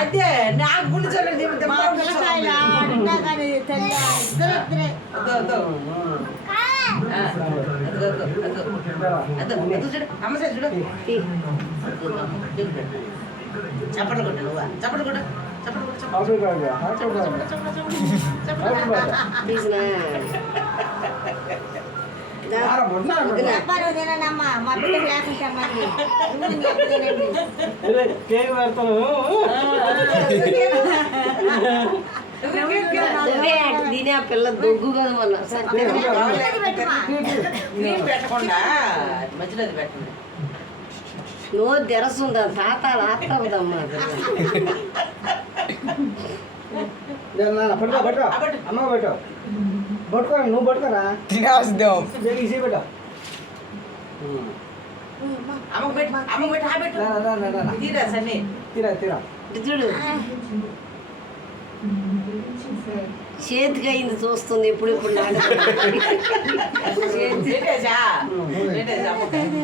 అదే నాకు గుడిచలేదు అమ్మ సార్ చూడు చప్పట్లు కొట్టు నువ్వు చప్పట్లు కొట్టు దీని ఆ పిల్ల దొగ్గు కదా మళ్ళీ పెట్టకుండా మధ్యలో అది పెట్టండి నోరు తెరస్తుందా తాత ఆత్రదమ్మా అమ్మ పెట్టు పట్టుకోరా నువ్వు పట్టుకోరా తినేద్దాం ఈజీ పెట్టు అమ్మకు పెట్టు అమ్మకు పెట్టు ఆ పెట్టు తీరా సన్ని తీరా తీరా చూడు చేతికి అయింది చూస్తుంది ఇప్పుడు లేటేసా